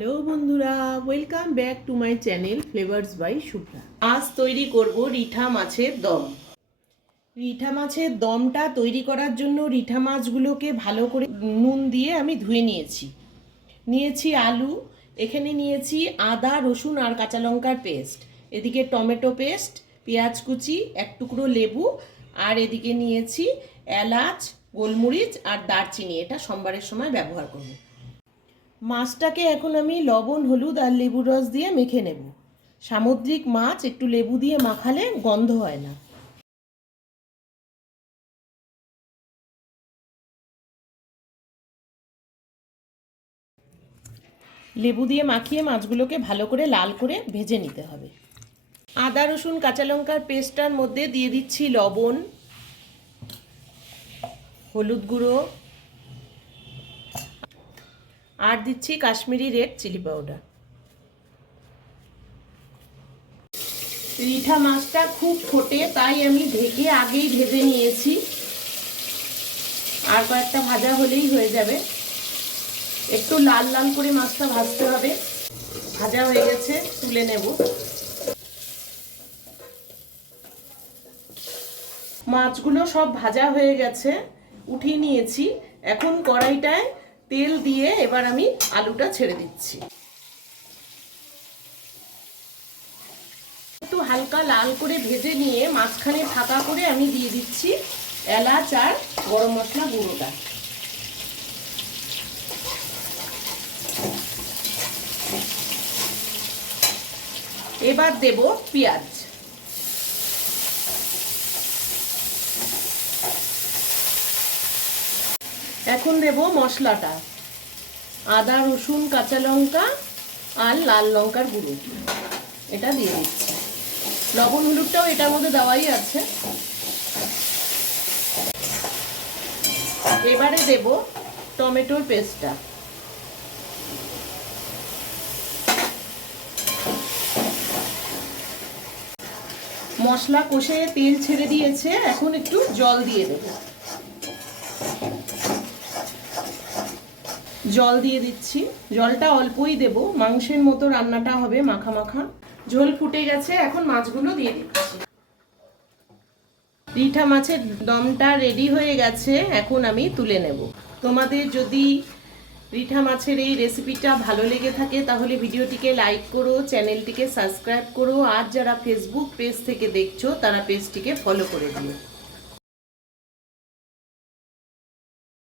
Hello বন্ধুরা, welcome back to my channel flavours by Shubhra. আজ তৈরি করব রিঠা মাছের দম। রিঠা মাছের দমটা তৈরি করার জন্য রিঠা মাছগুলোকে ভালো করে নুন দিয়ে আমি ধুয়ে নিয়েছি আলু, এখানে নিয়েছি আদা রসুন আর কাঁচা লঙ্কার পেস্ট, এদিকে টমেটো পেস্ট, পেঁয়াজ কুচি, এক টুকরো লেবু, আর এদিকে নিয়েছি এলাচ, গোলমরিচ আর দারচিনি। এটা সোমবারের সময় ব্যবহার করব। মাছটাকে এখন আমি লবণ হলুদ আর লেবুর রস দিয়ে মেখে নেব। সামুদ্রিক মাছ একটু লেবু দিয়ে মাখালে গন্ধ হয় না। লেবু দিয়ে মাখিয়ে মাছগুলোকে ভালো করে লাল করে ভেজে নিতে হবে। আদা রসুন কাঁচা লঙ্কার পেস্টটার মধ্যে দিয়ে দিচ্ছি লবণ, হলুদ গুঁড়ো আর দিচ্ছি কাশ্মীরি রেড চিলি পাউডার। রিঠা মাছটা খুব ফোটে, তাই আমি ঢেকে আগেই ভেজে নিয়েছি। আর কয়েকটা ভাজা হলেই হয়ে যাবে। একটু লাল লাল করে মাছটা ভাজতে হবে। ভাজা হয়ে গেছে, তুলে নেব। মাছগুলো সব ভাজা হয়ে গেছে, উঠিয়ে নিয়েছি। এখন কড়াইটায় তেল দিয়ে এবার আমি আলুটা ছেড়ে দিচ্ছি। একটু হালকা লাল করে ভেজে নিয়ে মাঝখানে ফাঁকা করে আমি দিয়ে দিচ্ছি এলাচ আর গরম মশলা গুঁড়োটা। এবার দেব পেঁয়াজ। এখন দেব মশলাটা, আদা রসুন কাঁচা লঙ্কা আর লাল লঙ্কার গুঁড়ো, এটা দিয়ে দিচ্ছি। লবণ হলুদটাও এটার মধ্যে দেওয়াই আছে। এবারে দেব টমেটোর পেস্টটা। মশলা কষে তেল ছেড়ে দিয়েছে, এখন একটু জল দিয়ে দেব। জল দিয়ে দিচ্ছি, জলটা অল্পই দেব, মাংসের মতো রান্নাটা হবে, মাখা মাখা। ঝোল ফুটে গেছে, এখন মাছগুলো দিয়ে দিচ্ছি। রিঠা মাছের দমটা রেডি হয়ে গেছে, এখন আমি তুলে নেব। তোমাদের যদি রিঠা মাছের এই রেসিপিটা ভালো লেগে থাকে তাহলে ভিডিওটিকে লাইক করো, চ্যানেলটিকে সাবস্ক্রাইব করো, আর যারা ফেসবুক পেজ থেকে দেখছো তারা পেজটিকে ফলো করে দিও।